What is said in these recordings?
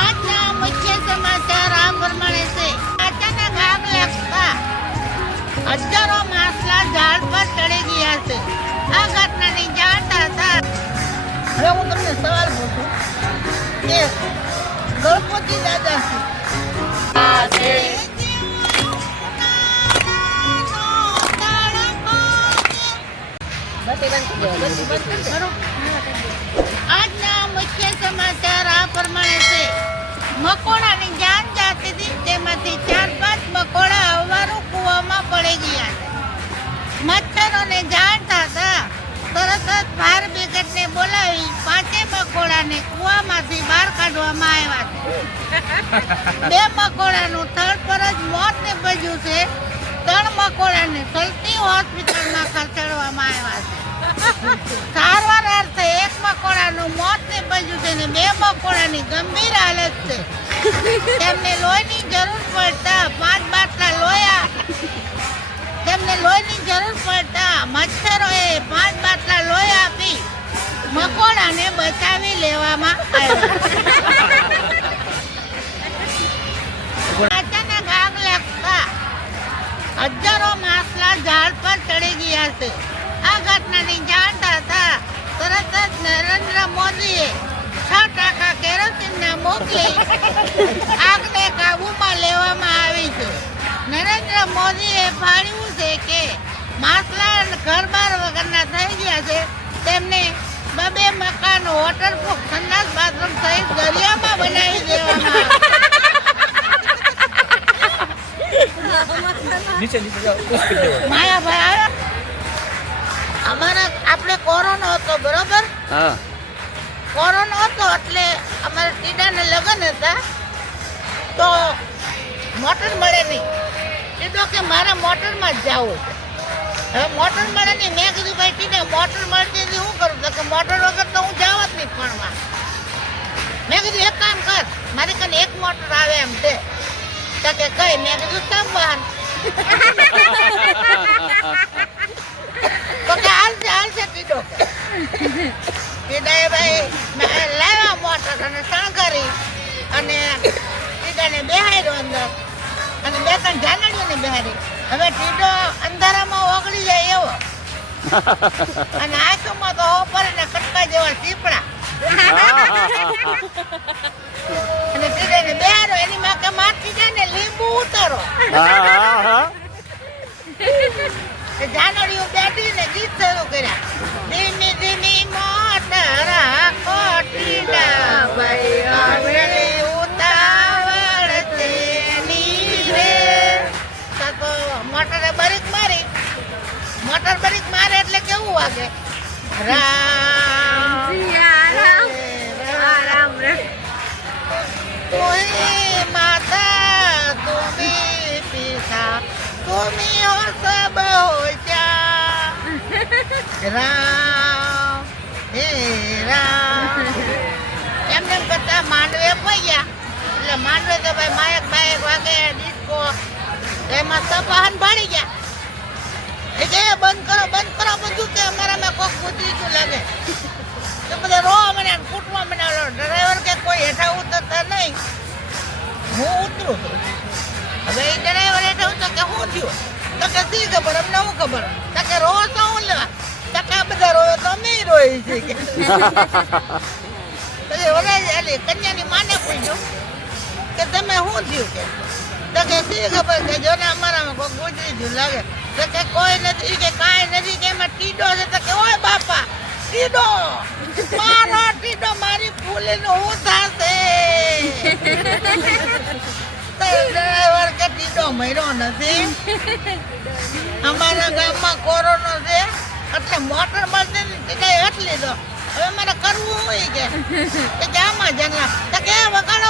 આજના મુખ્ય સમાચાર આ પ્રમાણે છે. અચાનક આગ લાગતા હજારો માછલા ઝાડ પર ચડી ગયા છે. આ ઘટનાની જાણ થતા હવે હું તમને સવાલ પૂછું કે ગણપતિ દાદા આજના મુખ્ય સમાચાર આ પ્રમાણે છે. મકોડાની જાન જાતી હતી, તેમાંથી 4-5 મકોડા હવારો કૂવામાં પડી ગયા છે. મચ્છરોને જાણ થતા તરત જ ફાયર બ્રિગેડને બોલાવી 5 મકોડાને કૂવામાંથી બહાર કાઢવામાં આવ્યા છે. 2 મકોડાનું સ્થળ પર જ મોત નીપજ્યું છે. 3 મકોડાને સલતી હોસ્પિટલમાં ખસેડવામાં આવ્યા છે. સારવાર અર્થે 1 મકોડાનું મોત નીપજ્યું છે અને 2 મકોડાની ગંભીર હાલત છે. તેમને લોહીની જરૂર પડતા 5 બાટલા મચ્છરોએ 5 બાટલા લોહી આપી મકોડાને બચાવી લેવામાં આવ્યા. અચાનક આગ લાગતા હજારો માછલા ઝાડ પર ચડી ગયા છે. આ ઘટનાની જાણ થતા તરત જ નરેન્દ્ર મોદીએ 6 ટાંકા કેરોસીનને મોકલી આગને કાબૂમાં લેવામાં આવી છે. નરેન્દ્ર મોદીએ ફાળવ્યું છે કે માછલા ઘરબાર વગરના થઈ ગયા છે. તેમને 2 મકાન, વોટરપ્રૂફ સંડાસ બાથરૂમ સહિત દરિયામાં બનાવી દેવામાં માયાભાઈ અમારા આપણે કોરોના હતો બરોબર. કોરોના હતો એટલે અમારે ટીડાને લગ્ન હતા તો મોટર મળે નહીં. ટીડો કે મારા મોટરમાં જ જવું છે. હવે મોટર મળે નહીં. મેં કીધું ભાઈ ટીડે મોટર મળતી હતી શું કરું? તો કે મોટર વગર તો હું જાવ જ નહીં ફણમાં. મેં કીધું એક કામ કર, મારી કને 1 મોટર આવે એમ છે. તો કે કઈ? મેં કીધું સબ વાહન. તો કે હાલશે ટીડો. ટીડાએ ભાઈ લાવ્યા મોટર અને શણગારી અને ટીડાને બેહાડ્યો અંદર અને 2-3 જાનડીઓને બેહાડી. હવે ટીડો અંધારામાં ઓગળી જાય એવો અને આંખોમાં તો ઓપરીને કટકા જેવા સીપડા અને ટીડાને બેહાડ્યો. એની માં કે મારતી જાય ને લીંબુ ઉતારો. જાનડીઓ બેઠીને ગીત શરૂ કર્યા. ધીમી ધીમી મોટર આખો ટીડા ભાઈ આવેલી ઉતાવળ તેની રે. તો મોટરે બરીક મારી. મોટર બરીક મારે એટલે કેવું વાગે? રામ રામ રે. તુમી માતા તુમી પિતા તુમી હો સબ હોશિયાર. રામ હે રામ એમને કરતા માંડવે પૈયા એટલે માંડવે તો ભાઈ માયક વાગે ડિસ્કો એમાં તપાહન ભાડી ગયા. એ કે બંધ કરો બધું કે અમારામાં કોક બુદ્ધિ શું લાગે. તો બધા રોવા મને કૂટવા મને. ડ્રાઈવર કે કોઈ હેઠા ઉતરતા નહીં. હું ઉતરું છું. હવે એ ડ્રાઈવર હેઠા ઉતર કે શું થયું? તો કે શી ખબર, અમને શું ખબર? તો કે રોવો તો હું લેવા. તો કે આ બધા રોવે તો અમે રોઈ છે કે. તો કન્યાની માને પૂછ્યું કે તમે શું થયું કે? તો કે શી ખબર કે જો ને અમારામાં કોઈ ગુજરી થયું લાગે. તો કે કોઈ નથી કે કાંઈ નથી કે એમાં ટીડો છે. તો કે ઓય બાપા ટીડો મારો ટીડો મારી ફૂલીનું શું થશે? તો ડ્રાઈવર કે ટીડો મર્યો નથી. અમારા ગામમાં કોરોનો છે એટલે મોટર મળતી નથી એટલી તો હવે મારે કરવું હોય કે આમાં જંગલા. તો કે વગાડો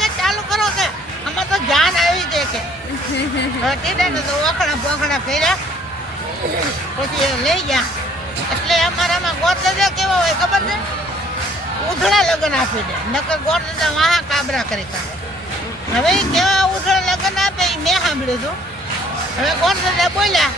કે ચાલુ કરો કે આમાં તો જાન આવી છે કે. ટીડાને તો વખણા કર્યા પછી લઈ ગયા. એટલે અમારામાં ગોરદાદા કેવા હોય ખબર છે? ઉધડા લગ્ન આપી દે. નકર ગોરદાદા વાહા કાબરા કરી કાઢે. હવે કેવા ઉધડા લગ્ન આપે એ મેં સાંભળ્યું હતું. હવે ગોરદાદા બોલ્યા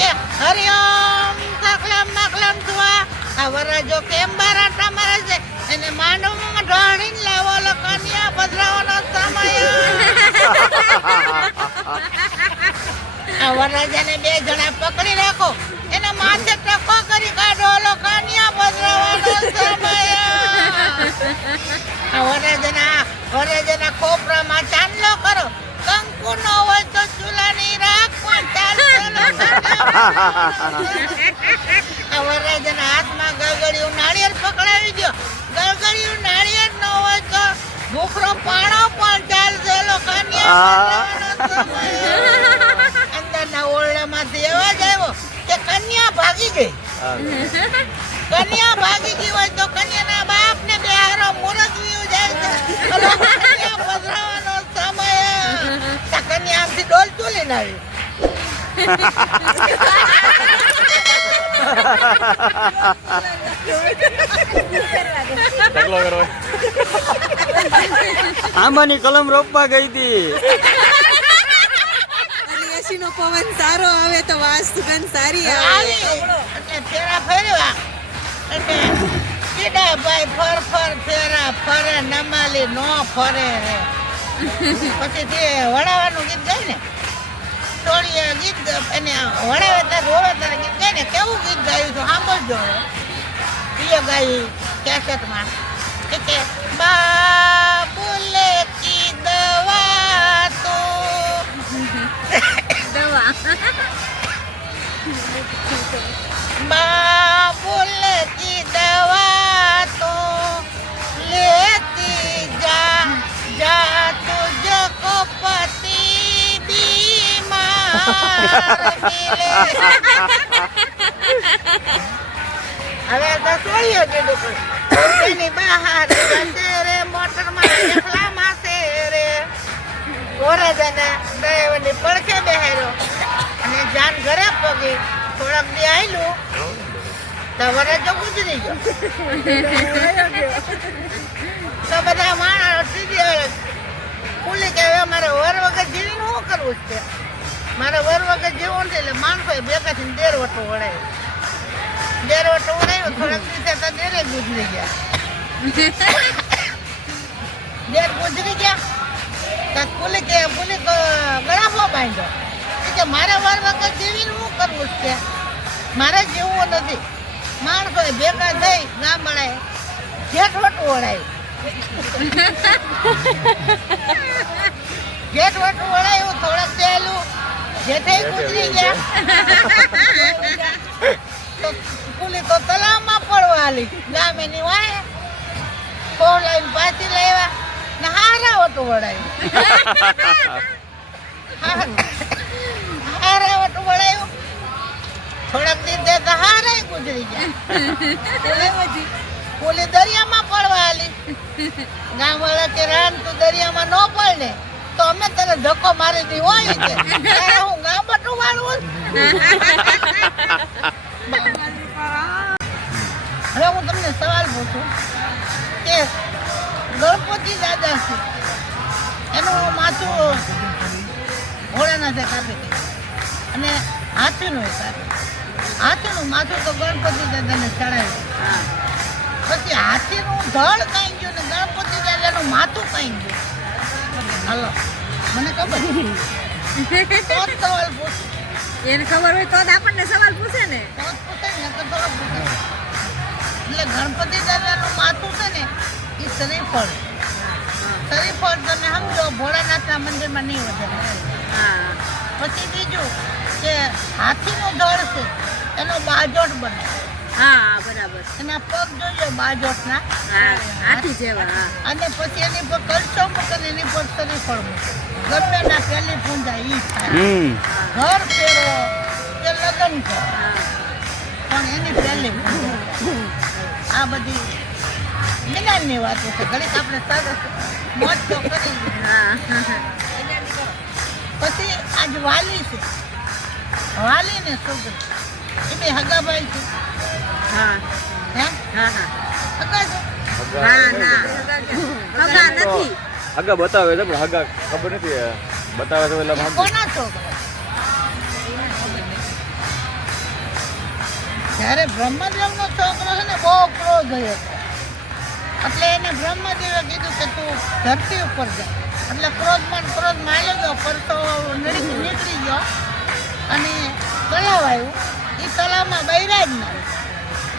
કે હરિઓમ સકલમ મકલમ થવા આ વરજો કેમ બારા કરે છે એને માંડવમાં ઢાળીને લાવો લો કન્યા પધરાવાનો સમય. આ વરરાજાને 2 જણા પકડી રાખો એને માથે ટકો કરી કાઢો લો કન્યા પધરાવાનો સમય. આ વરરાજાના ખોપરામાં ચાંદલો કરો, કંકુ ન હોય તો ચૂલાની રાખ પણ ચાલશે લો કન્યા. આ વરરાજાના હાથમાં ગળગળિયું નાળિયેર પકડાવી દો, ગળગળિયું નાળિયેર ન હોય તો ભૂખરો પાણો પણ ચાલશે લો કન્યા. અંદરના ઓરડામાંથી અવાજ આવ્યો કે કન્યા ભાગી ગઈ. કન્યા ભાગી ગઈ હોય તો કન્યાના બાપને બેહારો મુરત વિયું જાય છે. કન્યા પધરાવાનો સમય. કન્યા આમથી ડોલતું લઈને આવી. આંબાની કલમ રોપવા ગઈ હતી. નો પવન સારો આવે તો વાસ્તુગંધ સારી આવે. એટલે ફેરા ફેરવા એટલે કીડા ભાઈ ફર ફર ફેરા ફરે નમાલી નો ફરે રે. પછી તે વડાવાનું ગીત ગાય ને ટોળીએ ગીત એને વડાવે ત્યારે રોવે ત્યારે ગીત ગાય ને કેવું ગીત ગાયું હતું સાંભળજો. પ્રિય ગાઈ કેસેટમાં કે બાબુલે કી દવા તો बाबुल की दवा तो लेती जा जा तुझको पति बीमार मिले. હવે તો સોળીઓ કીધું એની બહાર રે મોટરમાં એકલામાં છે રે. ગોરાજાના ડ્રાઈવરની પડખે બેહાર્યો અને જાન ઘરે પગી થોડાક દી આયલું તો વરરાજો ગુજરી ગયો. તો બધા માણસ ખુલી કે હવે મારે વર વગર જીવીને શું કરવું છે. મારે વર વગર જીવવું નથી. એટલે માણસો ભેગા થઈને દેરવટો વળાયું. દેરવટો વળાયું થોડાક દિવસે તો દેરે ગુજરી ગયા. દેર ગુજરી ગયા પુલી ગળાફો બાંધ્યો કે મારે વાર વખત જીવીને શું કરવું છે. મારે જીવવું નથી. માણસો ભેગા થઈ ગામડાએ જેઠવટું વળાયું. જેઠવટું વળાયું થોડાક થયેલું જેઠે ગુજરી ગયા. તો પુલી તો તલાવમાં પડવા હાલી ગામ એની વાય ફોન લાવીને પાછી લાવ્યા. હારાવટું વળાયું. હારાવટું વળાયું થોડાક દિવસે તો હારાય ગુજરી ગયા. પુલી દરિયામાં પડવા હાલી. ગામ વાળા કે રાન તું દરિયામાં ન પડે તો અમે તને ધક્કો મારી દી હોય છે. ત્યારે હું ગામ બટું વાળું. હવે હું તમને સવાલ પૂછું કે ગણપતિ દાદા છે એનું માથું ભોળાનાથે કાપી દે અને હાથીનું કાપે. હાથીનું માથું તો ગણપતિ દાદાને ચડાવ્યું. પછી હાથીનું ધડ કાંઈ ગયું ને ગણપતિ દાદાનું માથું કાંઈ ગયું. હાલો મને ખબર તો જ સવાલ પૂછું. એને ખબર હોય તો જ આપણને સવાલ પૂછે ને. તો જ પૂછે ને તો થોડો પૂછે. એટલે ગણપતિ દાદાનું માથું છે ને એ શ્રીફળ. શ્રીફળ તમે સમજો ભોળાનાથના મંદિરમાં નહીં વધે. પછી બીજું કે હાથીનું ધડ છે એનો બાજોટ બને. હા બરાબર. એના પગ જોજો બાજોટના હાથી જેવા. અને પછી એની પર કલશો મૂકે ને એની પર શ્રીફળ મૂકે. ગમે ના પહેલી પૂંજા ઈ થાય. ઘર ફેરવો કે લગ્ન કરો પણ એની પહેલી પૂંજા. આ બધી જ્ઞાનની વાતો છે. ઘડીક આપણે સરસ મોજ તો કરી. પછી આજ વાલી છે. વાલી ને છોકરી એ બે હગાભાઈ છે. હે હગા છે. હગા નથી. હગા બતાવે છે પણ હગા ખબર નથી બતાવે છે એટલે કોના છોકરા? જ્યારે બ્રહ્મદેવનો છોકરો છે ને બહુ ક્રોધ હતો. એટલે એને બ્રહ્મદેવે કીધું કે તું ધરતી ઉપર જા. એટલે ક્રોધમાં હાલ્યો ગયો, પરતો નીકળી ગયો અને તળાવ આવ્યું. એ તળાવમાં બૈરાજ ના.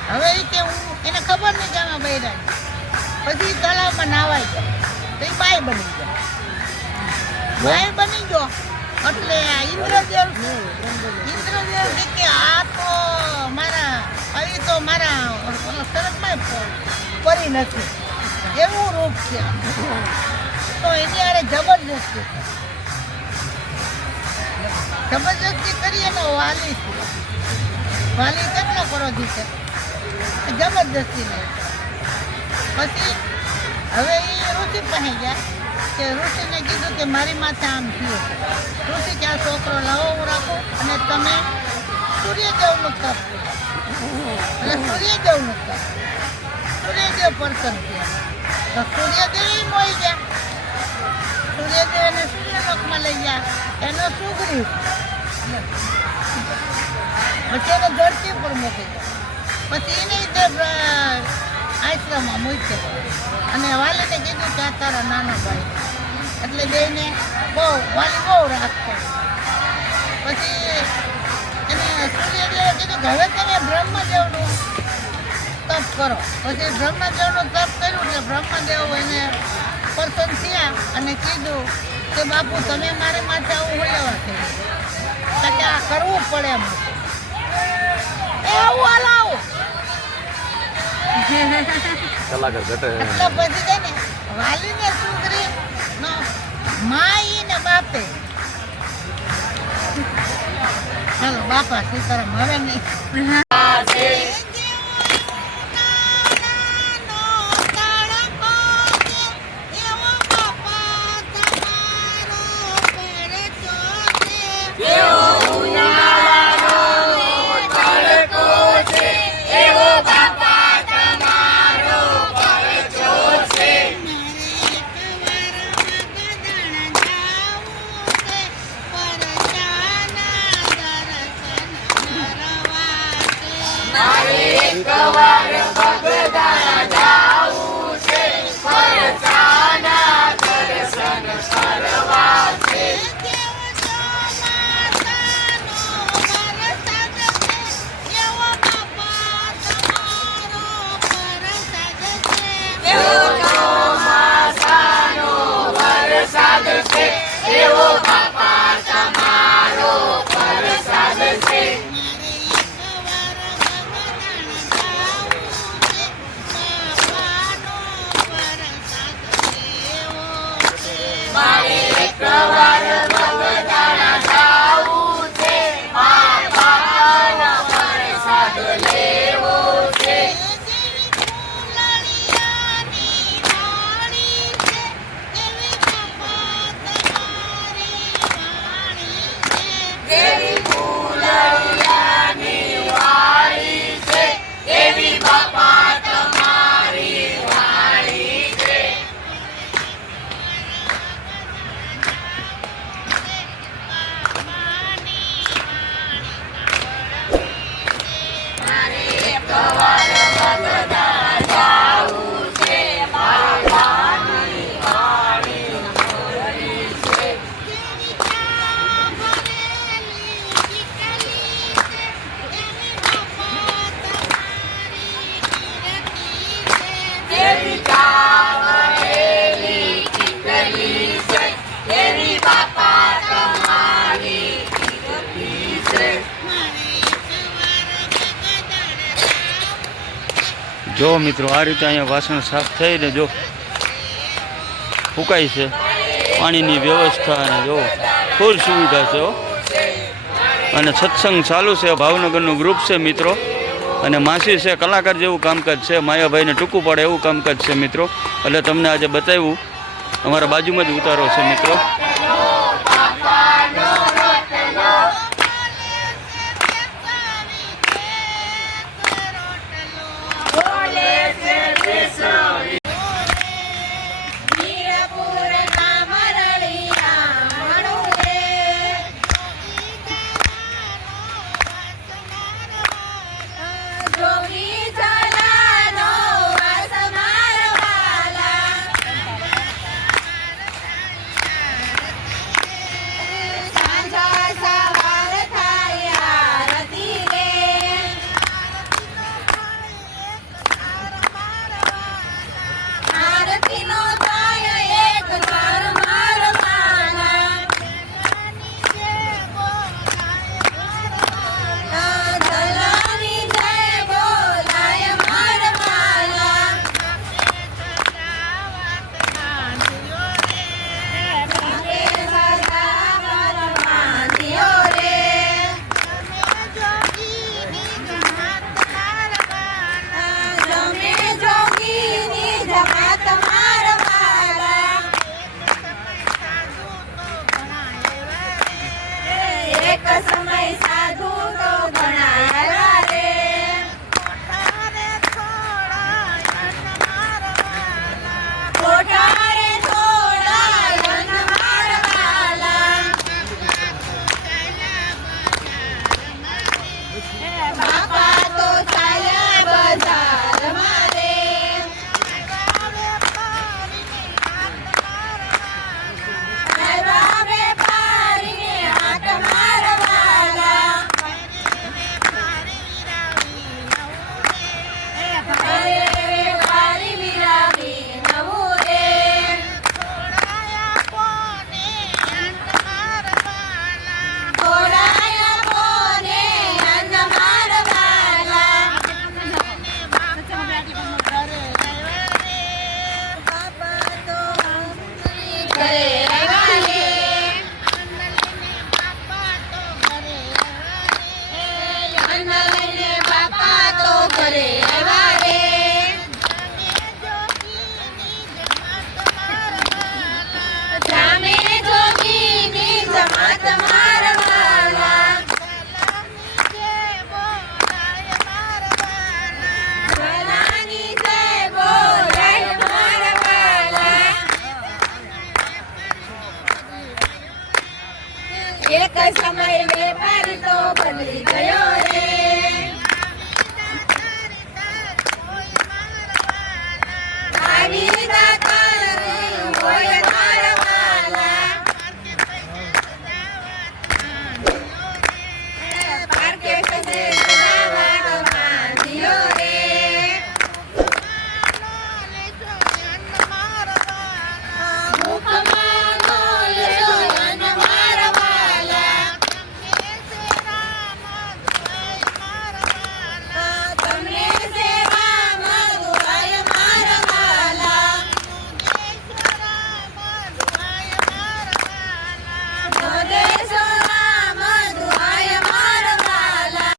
હવે એ કે હું એને ખબર નહીં કે આમાં બૈરાજ. પછી ઈ તળાવમાં નાવાઈ ગયો તો એ બાઈ બની ગયો. બાઈ બની ગયો એટલે આ ઇન્દ્રદેવ કે આ તો મારા આવી તો મારા શરતમાં પરી નથી એવું રૂપ છે. તો એની આરે જબરજસ્તી કરી એનો વાલી કેટલો ક્રોધી છે, જબરજસ્તી નહીં. પછી હવે એ ઋષિ પાસે ગયા કે ઋષિને કીધું કે મારી માથે આમ થયું. ઋષિ કે આ છોકરો લાવો હું રાખું અને તમે સૂર્યદેવનું તપ કરો. એટલે સૂર્યદેવનું તપ, સૂર્યદેવ પ્રસન્ન થયા. તો સૂર્યદેવ મોઈ ગયા. સૂર્યદેવ એને સૂર્યલોકમાં લઈ ગયા. એનો સુગ્રીવ પછી એને ધરતી પર મૂકી ગયા. પછી એને આશ્રમમાં મૂક્યો અને વાલીને કીધું કે આ તારા નાનો ભાઈ. એટલે બેને વાલી બહુ રાખતો. પછી એને સૂર્યદેવે કીધું કે હવે તમે બ્રહ્મદેવનું તપ કરો. પછી બ્રહ્મદેવનું તપ કર્યું એટલે બ્રહ્મદેવ એને પ્રસન્ન થયા અને કીધું કે બાપુ તમે મારી માથે આવું લેવા થયું કે આ કરવું પડે એમ. એ આવું હલાવું કલાકાર ઘટે. એટલે પછી છે ને વાલીને સુગ્રીવ નો માઈ ને બાપે ચાલો બાપા સીતારામ હવે નહીં. જો મિત્રો આ રીતે અહીંયા વાસણ સાફ થઈને જો ફૂંકાય છે. પાણીની વ્યવસ્થા અને જો ફૂલ સુવિધા છે. અને સત્સંગ ચાલુ છે. ભાવનગરનું ગ્રુપ છે મિત્રો. અને માસી છે, કલાકાર જેવું કામકાજ છે. માયાભાઈને ટૂંકું પડે એવું કામકાજ છે મિત્રો. એટલે તમને આજે બતાવ્યું. અમારા બાજુમાં જ ઉતારો છે મિત્રો. ગણપતિ